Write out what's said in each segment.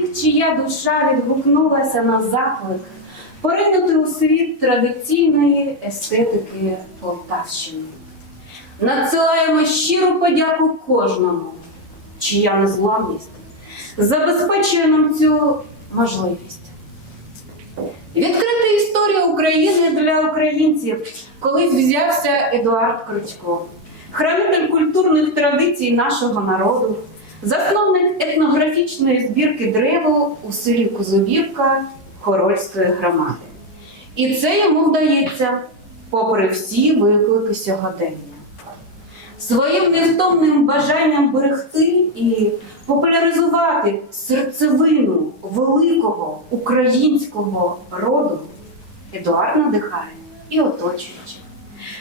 всіх, чия душа відгукнулася на заклик поринути у світ традиційної естетики Полтавщини. Надсилаємо щиру подяку кожному, чия незламність забезпечує нам цю можливість. Відкрити історію України для українців колись взявся Едуард Кручко, хранитель культурних традицій нашого народу, засновник етнографічної збірки древу у селі Козубівка Хорольської громади. І це йому вдається, попри всі виклики сьогодення. Своїм невтомним бажанням берегти і популяризувати серцевину великого українського роду Едуард надихає і оточуючих.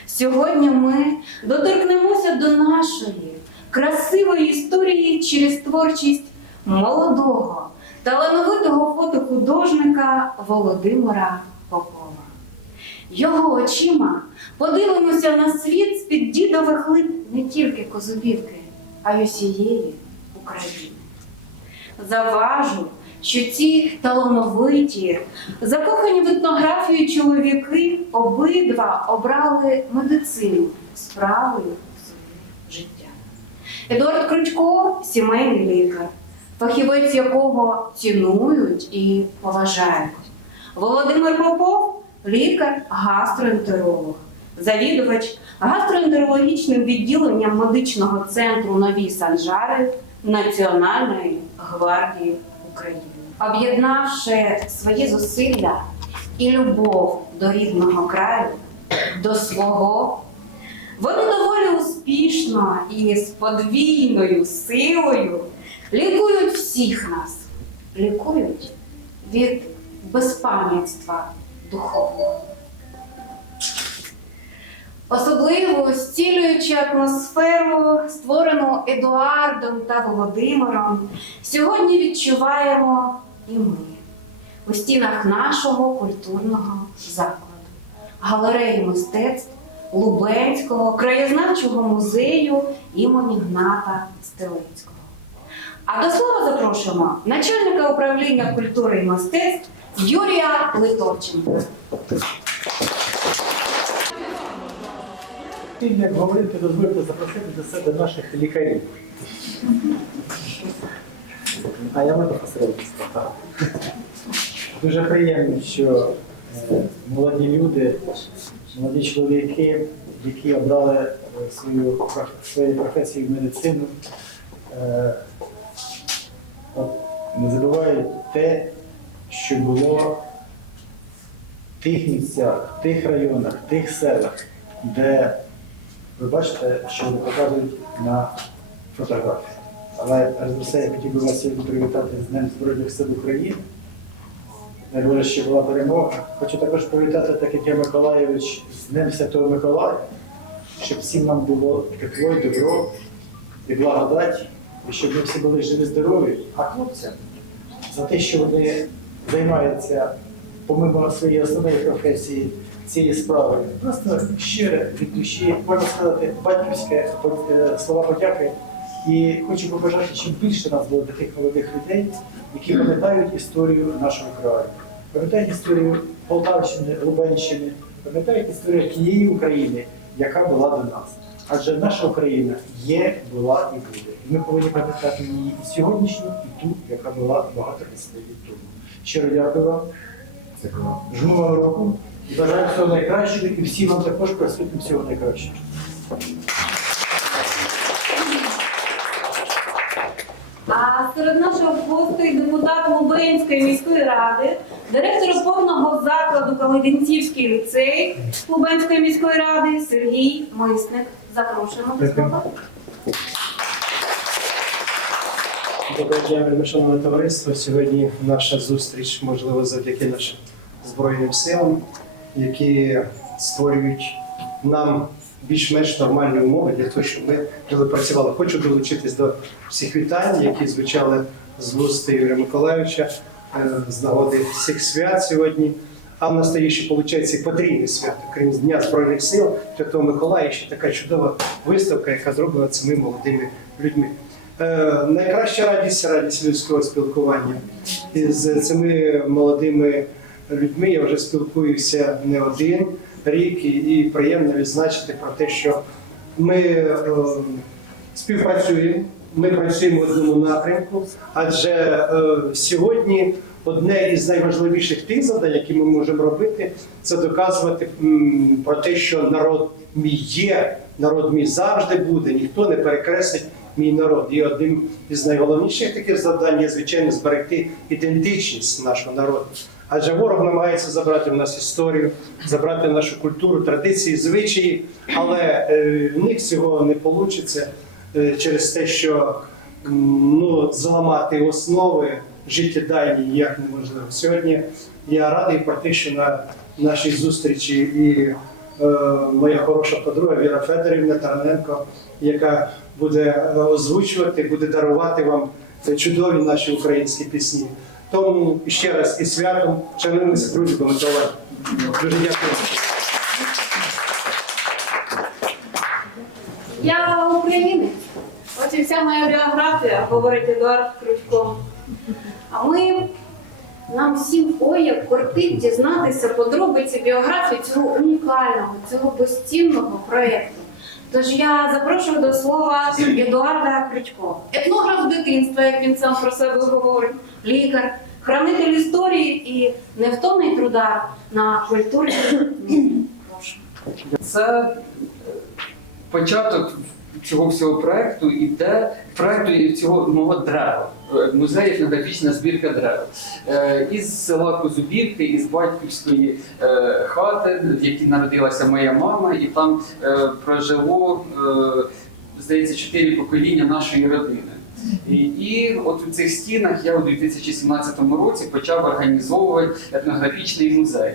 Сьогодні ми доторкнемося до нашої красивої історії через творчість молодого, талановитого фотохудожника Володимира Попова. Його очима подивимося на світ з-під дідових лип не тільки Козубівки, а й усієї України. Заважу, що ці талановиті, закохані в етнографію чоловіки обидва обрали медицину справою своє життя. Едуард Кручко сімейний лікар, фахівець якого цінують і поважають. Володимир Попов лікар-гастроентеролог, завідувач гастроентерологічним відділенням медичного центру Нові Санжари Національної гвардії України. Об'єднавши свої зусилля і любов до рідного краю, до свого, вони доволі успішно і з подвійною силою лікують всіх нас, лікують від безпам'ятства духовного. Особливо зцілюючи атмосферу, створену Едуардом та Володимиром, сьогодні відчуваємо і ми у стінах нашого культурного закладу, галереї мистецтв Лубенського краєзнавчого музею імені Гната Стелицького. А до слова запрошуємо начальника управління культури і мистецтв Юрія Литовченка. Як говорити, дозвольте запросити до себе наших лікарів. А я можу посередництво. так. Дуже приємно, що е, молоді люди, молоді чоловіки, які обрали е, свою, свою професію в медицину, е, не забувають те, що було в тих місцях, в тих районах, в тих селах, де ви бачите, що вони показують на фотографії. Але перш за все я хотів би вас сьогодні привітати з Днем Збройних сил України. Найбільше була перемога. Хочу також привітати, так як я Миколаєвич, з Днем Святого Миколая, щоб всім нам було тепло і добро і благодать, і щоб ми всі були живі, здорові. А хлопцям за те, що вони займаються помимо своєї основної професії цієї справи. Просто щире від душі, можна сказати, батьківське е, слова подяки. І хочу побажати, щоб більше нас було таких молодих людей, які пам'ятають історію нашого краю, пам'ятають історію Полтавщини, Лубенщини, пам'ятають історію тієї України, яка була до нас. Адже наша Україна є, була і буде. І ми повинні пам'ятати її і сьогоднішню, і ту, яка була багато десятиліть тому. Щиро дякую вам. Жму вам руку і бажаю всього найкращого, і всім вам також присутнім всього найкращого. Серед нашого гостей депутат Лубенської міської ради, директор опорного закладу Калединцівський ліцей Лубенської міської ради Сергій Мисник. Запрошуємо до слова. Доброго дня, вельми шановне товариство. Сьогодні наша зустріч можливо завдяки нашим Збройним силам, які створюють нам більш-менш нормальні умови для того, щоб ми працювали. Хочу долучитись до всіх вітань, які звучали з вуст Ігоря Миколаївича е, з нагоди всіх свят сьогодні. А в нас тоді ще виходить потрійне свято, крім Дня Збройних сил Святого Миколая, ще така чудова виставка, яка зроблена цими молодими людьми. Е, Найкраща радість радість людського спілкування. І з цими молодими людьми я вже спілкуюся не один рік, і, приємно відзначити про те, що ми е, співпрацюємо, ми працюємо в одному напрямку, адже е, сьогодні одне із найважливіших тих завдань, які ми можемо робити, це доказувати про те, що народ мій є, народ мій завжди буде, ніхто не перекреслить мій народ. І одним із найголовніших таких завдань є, звичайно, зберегти ідентичність нашого народу. Адже ворог намагається забрати в нас історію, забрати нашу культуру, традиції, звичаї, але е, в них цього не вийде через те, що ну, зламати основи життєдайні ніяк неможливо. Сьогодні я радий про те, що на нашій зустрічі і е, моя хороша подруга Віра Федорівна Тараненко, яка буде е, озвучувати, буде дарувати вам е, чудові наші українські пісні. Тому ще раз і святом, шануємося, друзі, коментувати. Дуже дякую. Я українець. Ось і вся моя біографія, говорить Едуард Крючко. А ми нам всім ой, як кортить дізнатися подробиці біографії цього унікального, цього безцінного проєкту. Тож я запрошую до слова Едуарда Крючко, етнограф дитинства, як він сам про себе говорить, лікар, хранитель історії і невтомний трудар на культурі. Це е, початок цього всього проекту іде проекту і цього мого дерева. е, Музей етнографічна збірка дерев. Е, Із села Козубівки, із батьківської хати, в якій народилася моя мама, і там прожило, здається, чотири покоління нашої родини. І, і от у цих стінах я у 2017 році почав організовувати етнографічний музей.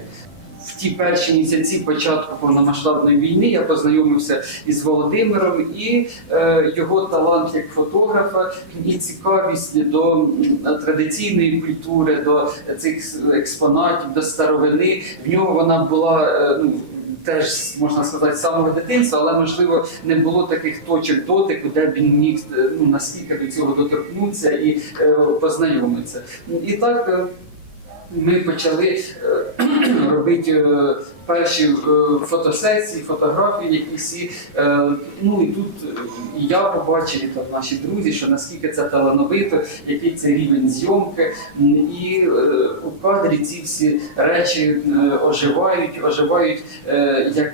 В ті перші місяці початку повномасштабної війни я познайомився із Володимиром і е, його талант як фотографа і цікавість до традиційної культури, до цих експонатів, до старовини. В нього вона була е, ну. Теж можна сказати з самого дитинства, але можливо не було таких точок дотику, де він міг е, ну наскільки до цього доторкнутися і е, познайомитися. І так е, ми почали е, робити е, перші е, фотосесії, фотографії, які і, е, ну і тут і я побачив, і там наші друзі, що наскільки це талановито, який це рівень зйомки, і у кадрі ці всі речі оживають, оживають як.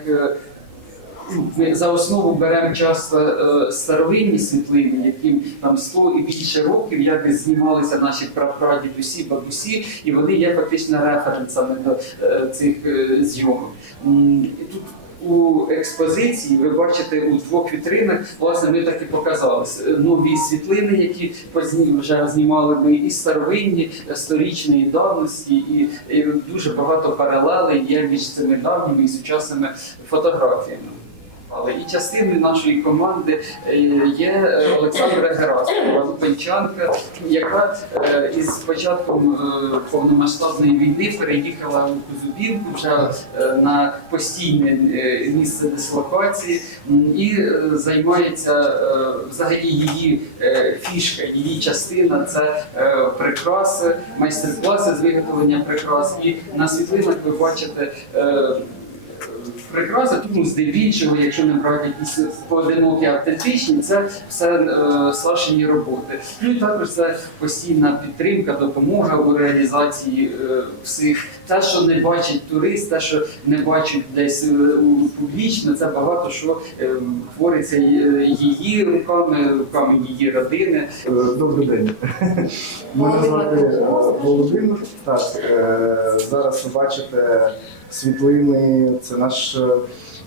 Е, ми за основу беремо часто е, старовинні світлини, яким там 100 і більше років, як знімалися наші прапрадідусі, бабусі, і вони є фактично референсами до е, цих е, зйомок. Тут у експозиції ви бачите у двох вітринах, власне, ми так і показали нові світлини, які вже знімали ми, і старовинні, е, сторічної давності, і дуже багато паралелей є між цими давніми і сучасними фотографіями. Але і частиною нашої команди е, є е, Олександра Герасимова, лупенчанка, яка е, із початком повномасштабної війни переїхала у Кузубівку вже на постійне місце дислокації і займається взагалі її фішка, її частина це прикраси, майстер-класи з виготовлення прикрас. І на світлинах ви бачите. Прикраси, тому здебільшого, якщо не брати якісь поодинокі автентичні, це все е, Сашині роботи. Ну і також це постійна підтримка, допомога у реалізації е, всіх. Те, що не бачить турист, те, що не бачить десь е, публічно, це багато що е, твориться її руками, руками її родини. Добрий день. Мене звати Володимир. Так, е, зараз ви бачите світлини. Це наша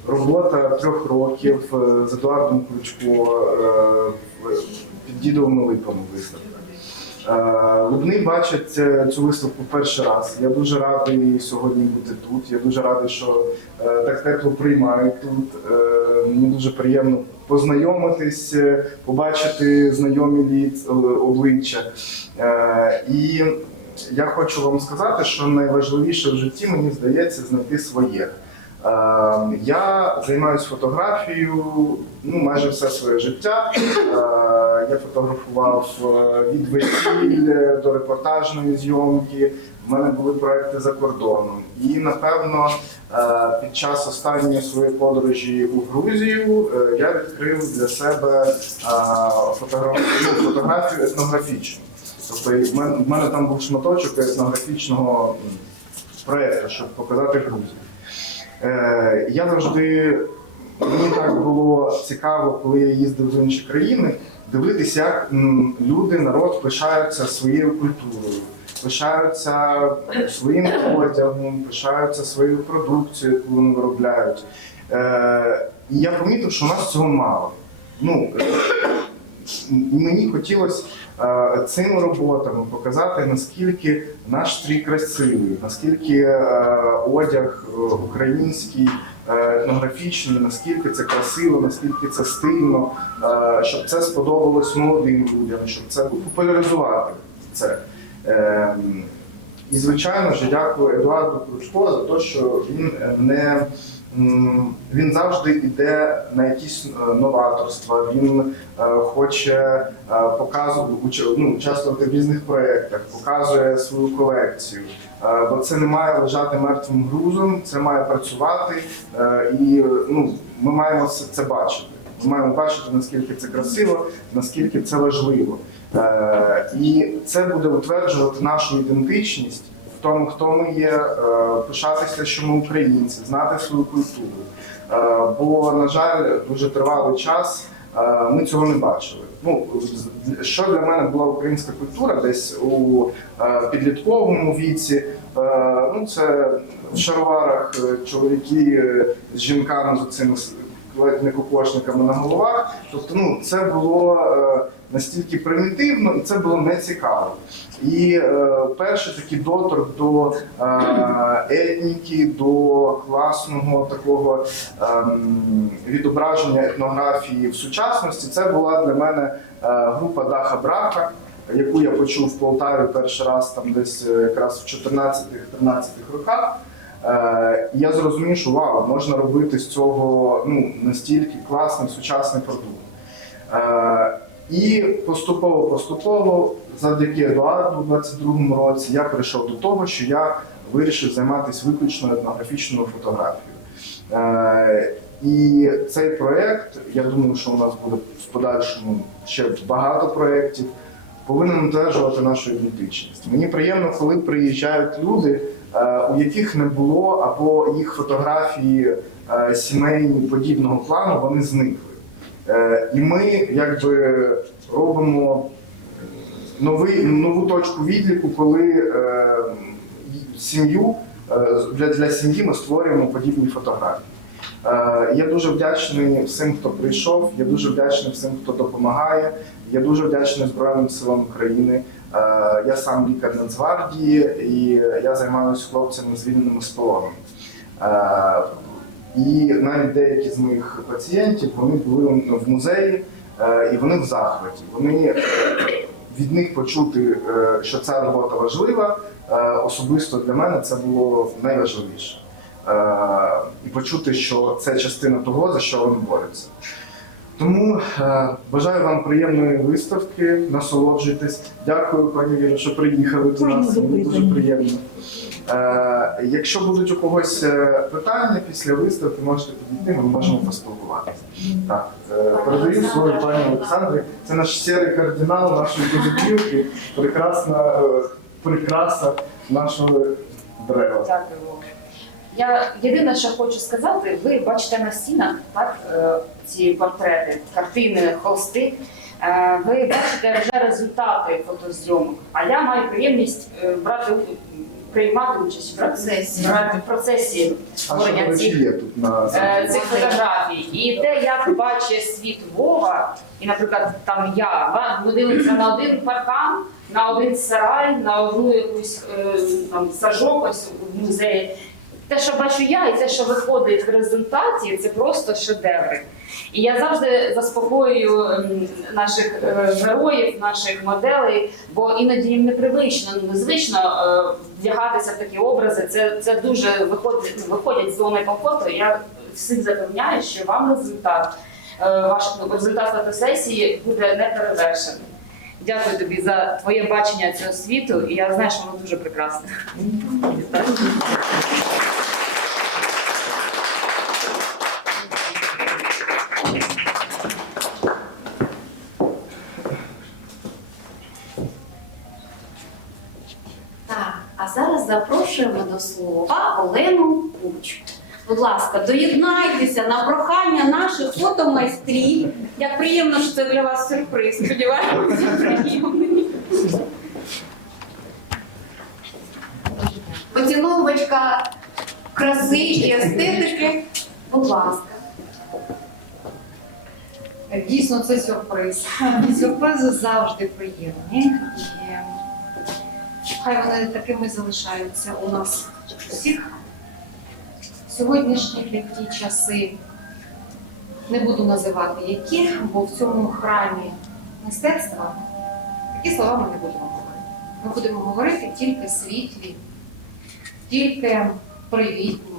робота трьох років е, з Едуардом Кручко е, під дідовими липами виставка. Е, Лубний бачить е, цю виставку перший раз. Я дуже радий сьогодні бути тут. Я дуже радий, що е, так тепло приймають тут. Е, Мені дуже приємно познайомитись, е, побачити знайомі е, обличчя. Е, І я хочу вам сказати, що найважливіше в житті, мені здається, знайти своє. Е, Я займаюся фотографією ну, майже все своє життя. Е, Я фотографував е, від весіль до репортажної зйомки. У мене були проекти за кордоном. І напевно е, під час останньої своєї подорожі у Грузію я відкрив для себе ну, фотографію етнографічну. Тобто в мене, там був шматочок етнографічного проєкту, щоб показати Грузію. Е, я завжди мені так було цікаво, коли я їздив в інші країни, дивитися, як люди, народ пишаються своєю культурою, пишаються своїм одягом, пишаються своєю продукцією, яку вони виробляють. Е, і я помітив, що у нас цього мало. Ну, е, мені хотілося цими роботами показати, наскільки наш стрій красивий, наскільки е, одяг е, український, е, етнографічний, наскільки це красиво, наскільки це стильно, щоб це сподобалось молодим людям, щоб це популяризувати це. Ем, І, звичайно ж, дякую Едуарду Кручко за те, що він не він завжди йде на якісь е, новаторства. Він е, хоче е, показувати ну, участвувати в різних проєктах, показує свою колекцію. Бо це не має лежати мертвим грузом, це має працювати, і ну, ми маємо це це бачити. Ми маємо бачити, наскільки це красиво, наскільки це важливо. І це буде утверджувати нашу ідентичність тому, хто ми є, е, пишатися, що ми українці, знати свою культуру. Е, Бо, на жаль, дуже тривалий час е, ми цього не бачили. Ну, що для мене була українська культура десь у підлітковому віці, ну це в шароварах чоловіки з жінками з оцими ледь не кокошниками на головах. Тобто, ну це було е, настільки примітивно і це було нецікаво. І е, перший такий доторк до е, етніки, до класного такого ем, відображення етнографії в сучасності, це була для мене е, група Даха Браха. Яку я почув в Полтаві перший раз там десь е, якраз в 14-13 роках. Е, я зрозумів, що вау, можна робити з цього ну, настільки класний сучасний продукт. Е, і поступово-поступово, завдяки Едуарду у 22-му році, я прийшов до того, що я вирішив займатися виключно етнографічною фотографією. Е, і цей проєкт, я думаю, що у нас буде в подальшому ще багато проєктів, повинен утверджувати нашу ідентичність. Мені приємно, коли приїжджають люди, у яких не було або їх фотографії е, сімейні подібного плану, вони зникли. Е, І ми якби робимо новий, нову точку відліку, коли е, сім'ю е, для, для сім'ї ми створюємо подібні фотографії. Е, Я дуже вдячний всім, хто прийшов. Я дуже вдячний всім, хто допомагає. Я дуже вдячний Збройним силам України. Е, Я сам лікар Нацгвардії і я займаюся хлопцями, звільненими з полону. Е, І навіть деякі з моїх пацієнтів вони були в музеї е, і вони в захваті. Вони від них почути, що ця робота важлива, особисто для мене це було найважливіше. І почути, що це частина того, за що вони борються. Тому е, бажаю вам приємної виставки, насолоджуйтесь. Дякую, пані Віро, що приїхали до нас. Мені дуже приємно. Е, якщо будуть у когось е, питання після виставки, можете підійти, ми можемо поспілкуватися. Так, передаю слово пані Олександрі. Це наш сірий кардинал нашої будівлі, прекрасна, прекрасна нашого дерева. Дякую. Я єдине, що хочу сказати, ви бачите на стінах так, е, ці портрети, картини, холсти. Е, Ви бачите вже результати фотозйомок. А я маю приємність е, брати приймати участь в процесі, брати в процесі створення цих цих фотографій. І те, як бачить світ Вова, і, наприклад, там я, ми дивимося на один паркан, на один сарай, на одну якусь там сажок ось в музеї. Те, що бачу я, і те, що виходить в результаті, це просто шедеври. І я завжди заспокоюю наших е, героїв, наших моделей, бо іноді їм непривично, незвично е, вдягатися в такі образи. Це, це дуже виходить, виходять з зони комфорту. Я всіх запевняю, що вам результат, е, ваш результат фотосесії буде неперевершений. Дякую тобі за твоє бачення цього світу, і я знаю, що воно дуже прекрасне. Вітаю. Так, а зараз запрошуємо до слова Олену Кучку. Будь ласка, доєднайтеся на прохання наших фотомайстрів. Як приємно, що це для вас сюрприз. Сподіваємося, приємний. Поціновувачка краси і естетики. Будь ласка. Дійсно, це сюрприз. Сюрпризи завжди приємні. І хай вони такими залишаються у нас усіх. Сьогоднішні такі часи не буду називати які, бо в цьому храмі мистецтва такі слова ми не будемо говорити. Ми будемо говорити тільки світлі, тільки привітні,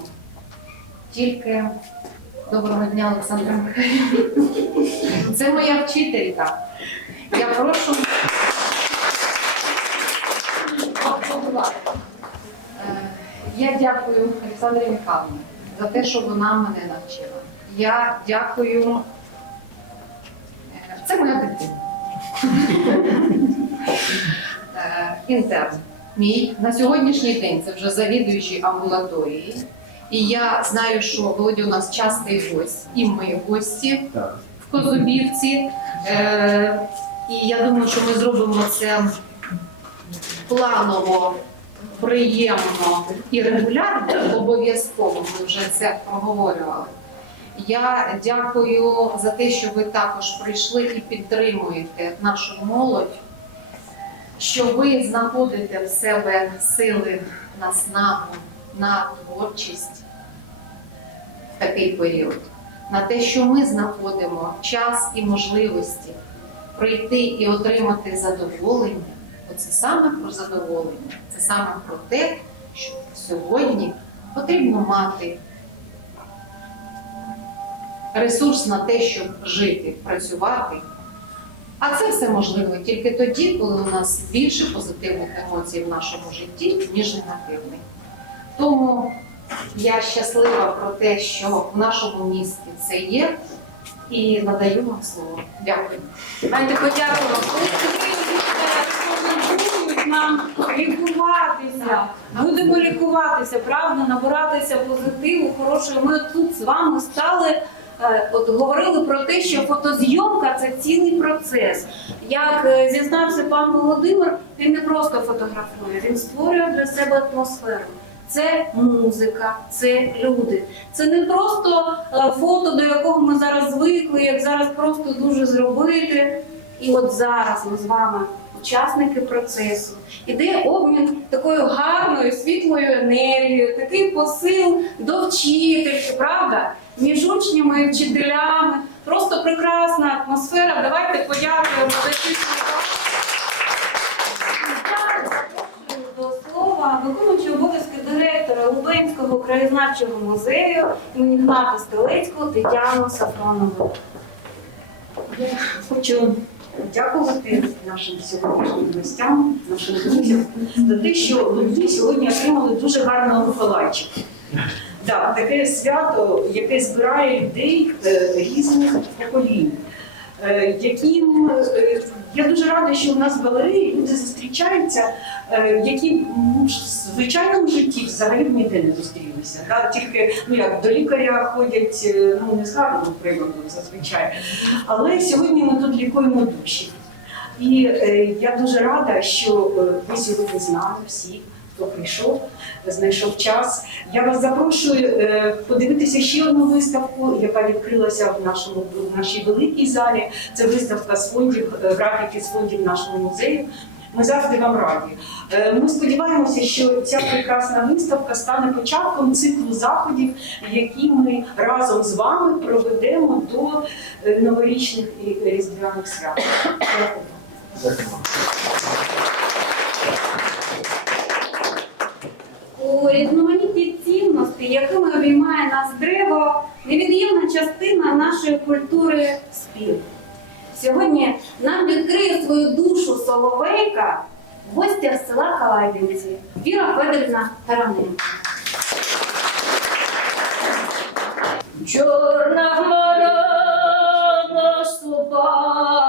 тільки доброго дня, Олександра Михайлівна. Це моя вчителька. Я прошу. Я дякую Олександрі Михайловні за те, що вона мене навчила. Я дякую. е, Це моя дитина. Е, Інтерн. Мій на сьогоднішній день це вже завідуючий амбулаторії. І я знаю, що Володя у нас частий гость, і ми гості Так. в Козубівці. Е, і я думаю, що ми зробимо це планово, приємно і регулярно, обов'язково. Ми вже це проговорювали. Я дякую за те, що ви також прийшли і підтримуєте нашу молодь, що ви знаходите в себе сили на снагу, на творчість в такий період на те, що ми знаходимо час і можливості прийти і отримати задоволення. Оце саме про задоволення, це саме про те, що сьогодні потрібно мати ресурс на те, щоб жити, працювати. А це все можливо тільки тоді, коли у нас більше позитивних емоцій в нашому житті, ніж негативних. Тому я щаслива про те, що в нашому місті це є, і надаю вам слово. Дякую. Давайте подякуємо. Нам лікуватися. Будемо лікуватися, правда, набиратися позитиву, хорошого. Ми тут з вами стали. е, От говорили про те, що фотозйомка це цілий процес. Як е, зізнався пан Володимир, він не просто фотографує, він створює для себе атмосферу. Це музика, це люди. Це не просто е, фото, до якого ми зараз звикли, як зараз просто дуже зробити. І от зараз ми з вами учасники процесу. Іде обмін такою гарною світлою енергією, такий посил до вчительки, правда? Між учнями і вчителями. Просто прекрасна атмосфера. Давайте подякуємо за ці до слова виконуючий обов'язки директора Лубенського краєзнавчого музею імені Гната Стелецького Тетяну Сафронову. Я хочу подякувати нашим сьогоднішнім гостям, нашим друзям за те, що ми сьогодні отримали дуже гарного Миколайчика. Так, таке свято, яке збирає людей е, різних поколінь. Е, Яким е, я дуже рада, що у нас в галереї люди зустрічаються, е, які ну, в звичайному житті взагалі ніде не зустрілися. Да? Тільки ну як до лікаря ходять ну не з гарного приводу зазвичай. Але сьогодні ми тут лікуємо душі. І я дуже рада, що ви сьогодні з нами всі, хто прийшов, знайшов час. Я вас запрошую е, подивитися ще одну виставку, яка відкрилася в нашому в нашій великій залі. Це виставка з фондів, е, графіки з фондів нашого музею. Ми завжди вам раді. Е, Ми сподіваємося, що ця прекрасна виставка стане початком циклу заходів, які ми разом з вами проведемо до новорічних і різдвяних свят. Дякую. У різноманітні цінності, якими обіймає нас дерево, невід'ємна частина нашої культури спів. Сьогодні нам відкриє свою душу Соловейка, гостя з села Калайдинці, Віра Федорівна Тараненко. Чорна хмара наступає,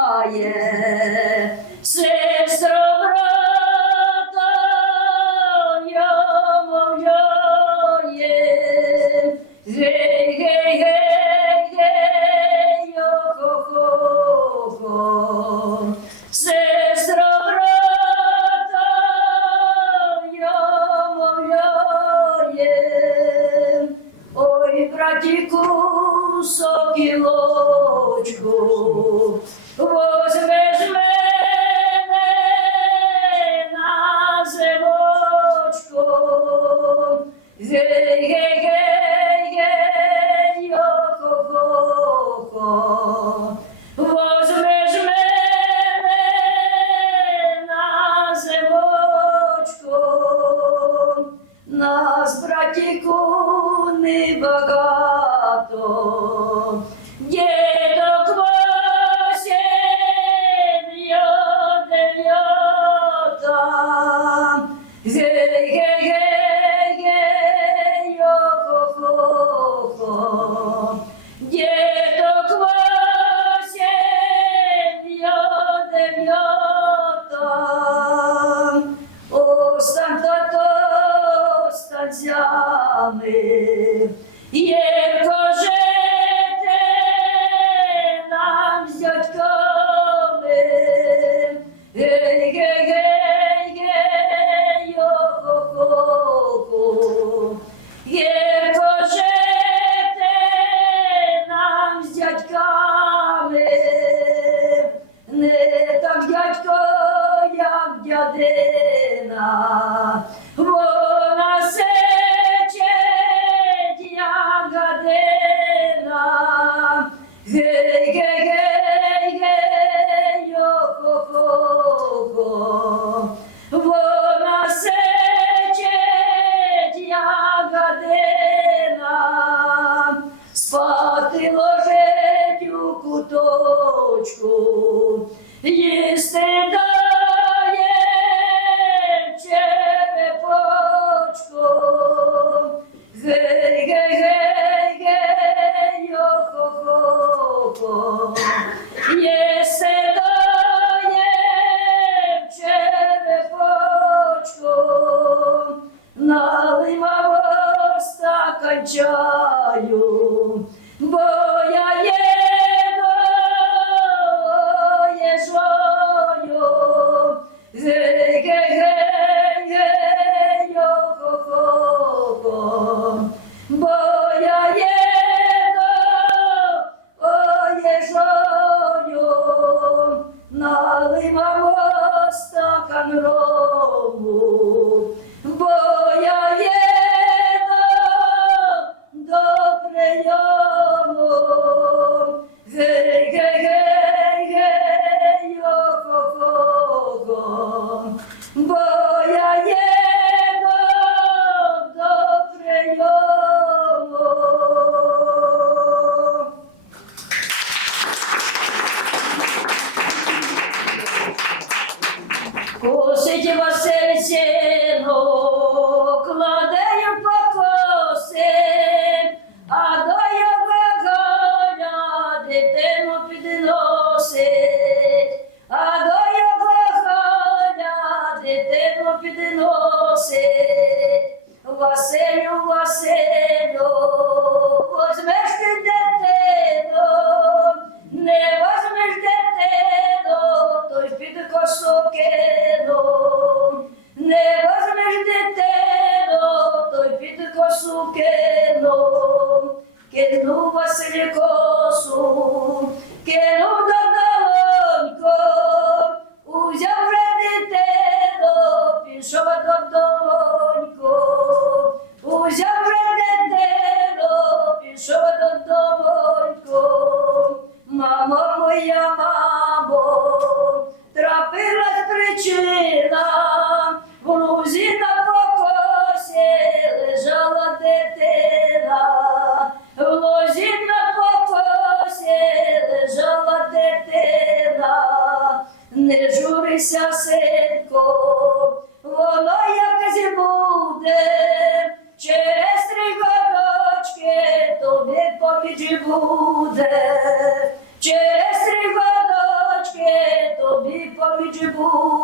Нас, братіку, небагато, кину. Кину Василь Lord.